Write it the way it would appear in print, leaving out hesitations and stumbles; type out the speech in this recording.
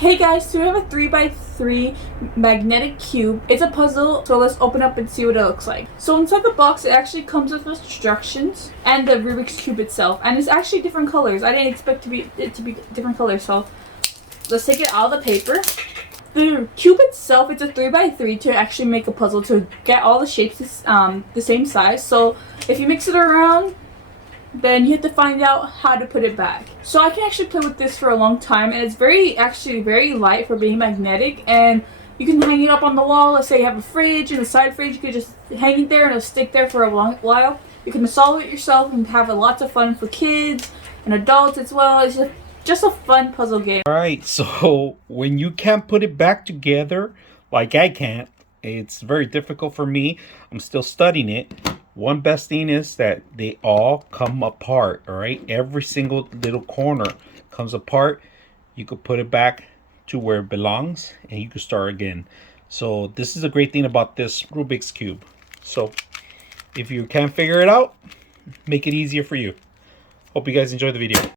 Hey guys, so we have a 3x3 magnetic cube. It's a puzzle, so let's open up and see what it looks like. So inside the box, it actually comes with instructions and the Rubik's Cube itself. And it's actually different colors. I didn't expect it to be different colors, so let's take it out of the paper. The cube itself, it's a 3x3 to actually make a puzzle to get all the shapes the same size. So if you mix it around, then you have to find out how to put it back. So I can actually play with this for a long time, and it's actually very light for being magnetic, and you can hang it up on the wall. Let's say you have a fridge and a side fridge, you could just hang it there and it'll stick there for a long while. You can solve it yourself and have lots of fun for kids and adults as well. It's just a fun puzzle game. Alright, so when you can't put it back together, like I can't, it's very difficult for me. I'm still studying it. One best thing is that they all come apart, all right? Every single little corner comes apart. You could put it back to where it belongs, and you can start again. So this is a great thing about this Rubik's Cube. So if you can't figure it out, make it easier for you. Hope you guys enjoy the video.